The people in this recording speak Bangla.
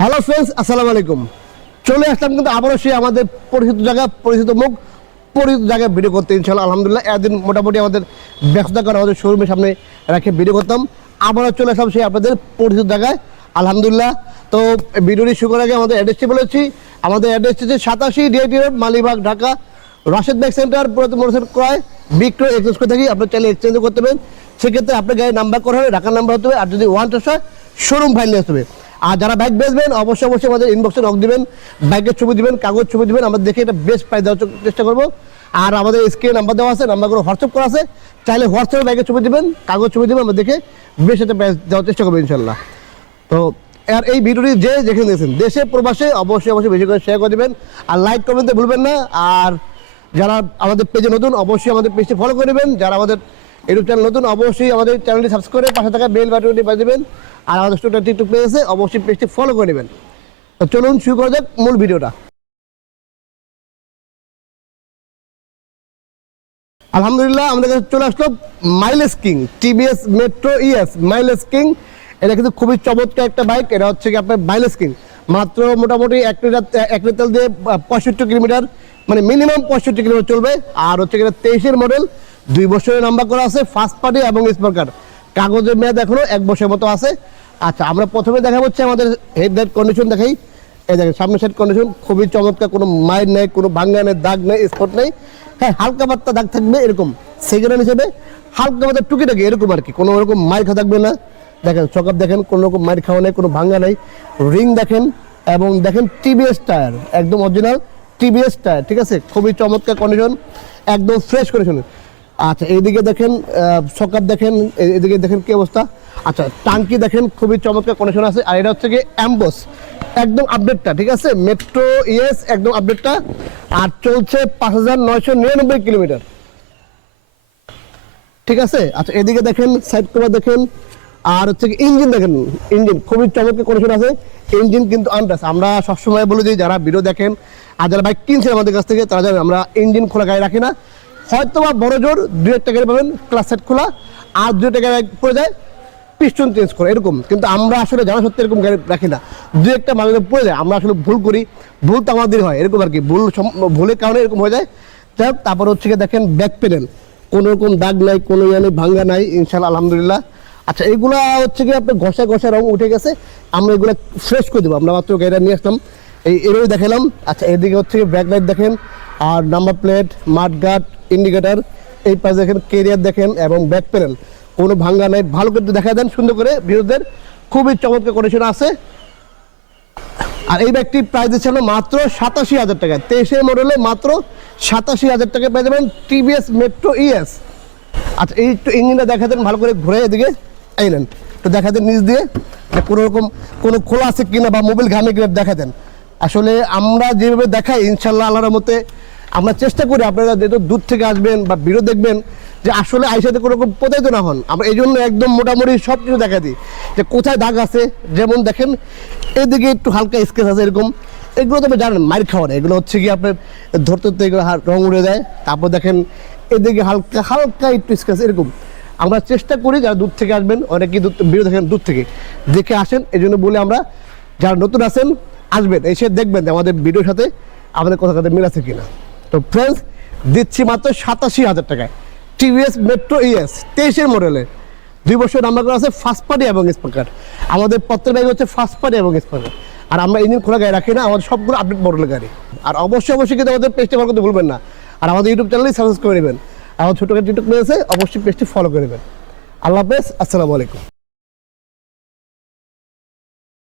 হ্যালো ফ্রেন্ডস, আসসালামু আলাইকুম। চলে আসলাম কিন্তু আবারও সেই আমাদের পরিচিত জায়গা, পরিচিত মুখ, পরিচিত জায়গায় ভিডিও করতে। ইনশাআল্লাহ আলহামদুলিল্লাহ একদিন মোটামুটি আমাদের ব্যস্ততা করে আমাদের শোরুমের সামনে রেখে ভিডিও করতাম। আবারও চলে আসলাম সেই আপনাদের পরিচিত জায়গায় আলহামদুলিল্লাহ। তো ভিডিওটি শুরু করার আগে আমাদের অ্যাড্রেসটি বলেছি। আমাদের অ্যাড্রেসটি হচ্ছে 87 DIT road, Malibagh, Dhaka. Rashed bike centre, পুরাতন মোটরসাইকেল ক্রয় বিক্রয় এক্সচেঞ্জ করে থাকি। আপনার চাইলে এক্সচেঞ্জ করতে পারেন। সেক্ষেত্রে আপনার গাড়ির নাম্বার করা হবে, ঢাকার নাম্বার হতে হবে। আর যদি ওয়ান টেস্ট হয় শোরুম ফাইল নিয়ে আসতে হবে। আর যারা বাইক বেচবেন অবশ্যই আমাদের ইনবক্সে নক দিবেন, বাইকের ছবি দিবেন, কাগজ ছবি দিবেন। আমরা দেখে এটা বেস্ট প্রাইস দেওয়ার চেষ্টা করবো। আর আমাদের স্ক্রিনে নাম্বার দেওয়া আছে, নাম্বারগুলো হোয়াটসঅ্যাপ করা আছে। চাইলে হোয়াটসঅ্যাপে বাইকের ছবি দিবেন, কাগজ ছবি দিবেন, আমরা দেখে বেশ একটা প্রাইস দেওয়ার চেষ্টা করবো ইনশাল্লাহ। তো আর এই ভিডিওটি যে যেখানে দেখছেন দেশে প্রবাসে অবশ্যই বেশি করে শেয়ার করে দেবেন। আর লাইক কমেন্টে ভুলবেন না। আর যারা আমাদের পেজে নতুন অবশ্যই আমাদের পেজটি ফলো করে নেবেন। যারা আমাদের ইউটিউব চ্যানেল নতুন অবশ্যই আমাদের চ্যানেলটি সাবস্ক্রাইব করে পাশে থাকা বেল বাটনটি বাজিয়ে দেবেন। আর আমাদের স্টুডেন্ট টিকটক পেজ আছে, অবশ্যই পেজটি ফলো করে নেবেন। তো চলুন শুরু করা যাক মূল ভিডিওটা। আলহামদুলিল্লাহ আমাদের কাছে চলে আসলো mileage king TVS Metro ES mileage king. এটা কিন্তু খুবই চমৎকার একটা বাইক। এটা হচ্ছে কি আপনার মাইলেজ কিং, মাত্র মোটামুটি এক লিটার তেল দিয়ে 65 কিলোমিটার, মানে মিনিমাম 65 কিলোমিটার চলবে। আর হচ্ছে কি 23-এর মডেল, 2 বছরের নাম্বার করা আছে, ফার্স্ট পার্টি এবং স্মার্ট কার্ড। কাগজের মেয়াদ এখনো 1 বছরের মতো আছে। আচ্ছা, আমরা প্রথমে দেখা হচ্ছে আমাদের হেডলাইট কন্ডিশন দেখাই। এই দেখেন সামনের সাইড কন্ডিশন খুবই চমৎকার, কোনো মাইর নেই, কোনো ভাঙ্গা নেই, দাগ নেই, স্পট নেই। হ্যাঁ, হালকা পাতলা দাগ থাকবে এরকম, সেকেন্ড হ্যান্ড হিসেবে হালকা পাতলা টুকিটাকি এরকম আর কি, কোনো রকম মাইর খাওয়া থাকবে না। দেখেন চকআপ দেখেন, কোনো রকম মাইর খাওয়া নেই, কোনো ভাঙ্গা নেই। রিং দেখেন, এবং দেখেন টিভিএস টায়ার, একদম অরিজিনাল টিভিএস টায়ার, ঠিক আছে, খুবই চমৎকার কন্ডিশন, একদম ফ্রেশ কন্ডিশন। আচ্ছা, এইদিকে দেখেন চকআপ দেখেন, এদিকে দেখেন কি অবস্থা। আচ্ছা, টাঙ্কি দেখেন খুবই চমৎকার কন্ডিশন আছে। আর এটা হচ্ছে কি অ্যাম্বস, একদম আপডেটটা, ঠিক আছে, মেট্রো ইএস একদম আপডেটটা। আর চলছে 5999 কিলোমিটার, ঠিক আছে। আচ্ছা, এদিকে দেখেন সাইড কভার দেখেন। আর হচ্ছে ইঞ্জিন দেখেন, ইঞ্জিন খুবই চমৎকার কন্ডিশন আছে। ইঞ্জিন কিন্তু আনটাচ। আমরা সবসময় বলে দিই যারা ভিডিও দেখেন আর যারা বাইক কিনছেন আমাদের কাছ থেকে, তারা জানেন আমরা ইঞ্জিন খোলা গাড়ি রাখি না। হয়তো বা বড় জোর 2-1 গাড়ি পাবেন ক্লাস সেট খোলা, আর 2-1 গাড়ি পড়ে যায় পিস্টন চেঞ্জ করে এরকম। কিন্তু আমরা আসলে জানা সত্যি এরকম গাড়ি রাখি না। 2-1টা মাঝে পড়ে যায়, আমরা আসলে ভুল করি, ভুল তো আমাদের হয় এরকম আর কি, ভুলের কারণে এরকম হয়ে যায়। তারপর হচ্ছে কি দেখেন ব্যাক প্যানেল, কোনো রকম দাগ নাই, কোনো নেই, ভাঙ্গা নাই ইনশাআল্লাহ আলহামদুলিল্লাহ। আচ্ছা, এইগুলা হচ্ছে কি আপনার ঘষা রং উঠে গেছে, আমরা এগুলো ফ্রেশ করে দেবো। আমরা মাত্র গাড়িটা নিয়ে আসলাম, এরই দেখালাম। আচ্ছা, এদিকে হচ্ছে কি ব্যাক লাইট দেখেন, আর নাম্বার প্লেট, মাড গার্ড, ইন্ডিকেটার, এই পাশে দেখেন কেরিয়ার দেখেন, এবং ব্যাক প্যানেল কোনো ভাঙ্গা নাই। ভালো করে দেখা দেন সুন্দর করে ভিউজদের, খুবই চমৎকার কন্ডিশন আছে। আর এই ব্যাগটি প্রাইস দিচ্ছে আমরা মাত্র 87,000 টাকায়, 23-এর মডেলে মাত্র 87,000 টাকায় পেয়ে যাবেন টিভিএস মেট্রো ইএস। আচ্ছা, এই একটু ইঞ্জিনটা দেখা দেন ভালো করে ঘুরে, এদিকে এই নেন একটু দেখা দেন নিচ দিয়ে, কোনো রকম কোনো খোলা আছে কিনা বা মোবাইল ঘামে কিনা দেখা দেন। আসলে আমরা যেভাবে দেখাই ইনশাল্লাহ আল্লাহর মতে আমরা চেষ্টা করি আপনারা যেহেতু দূর থেকে আসবেন বা ভিডিও দেখবেন, যে আসলে আইসাতে কোনো রকম প্রতারিত না হন। আমরা এই জন্য একদম মোটামুটি সব কিছু দেখা দিই, যে কোথায় দাগ আছে। যেমন দেখেন এদিকে একটু হালকা স্কেচ আছে এরকম, এগুলো তবে জানেন মাইর খাওয়ার, এগুলো হচ্ছে কি আপনার ধরতে ধরতে এগুলো রং উড়ে যায়। তারপর দেখেন এদিকে হালকা হালকা একটু স্কেচ এরকম। আমরা চেষ্টা করি যারা দূর থেকে আসবেন, অনেকেই ভিডিও দেখেন দূর থেকে দেখে আসেন, এই জন্য বলে আমরা যারা নতুন আছেন আসবেন, এসে দেখবেন আমাদের ভিডিওর সাথে আমাদের কথা মিল আছে কিনা। তো ফ্রেন্ডস, দিচ্ছি মাত্র 87,000 টাকায় টিভিএস মেট্রো ইএস 23-এর মডেলের, 2 বছর নাম্বার করা আছে, ফার্স্ট পার্টি এবং স্মার্ট কার্ড। আমাদের প্রত্যেক বাইক হচ্ছে ফার্স্ট পার্টি এবং স্মার্ট কার্ড। আর আমরা ইঞ্জিন খোলা গাড়ি রাখি না, আমাদের সবগুলো আপডেট মডেলের গাড়ি। আর অবশ্যই কিন্তু আমাদের পেজটি ফলো করতে ভুলবেন না। আর আমাদের ইউটিউব চ্যানেলটি সাবস্ক্রাইব করে নেবেন। আমার ছোটো টিকটক পেজ আছে, অবশ্যই পেজটি ফলো করে নেবেন। আল্লাহ হাফেজ, আসসালামু আলাইকুম।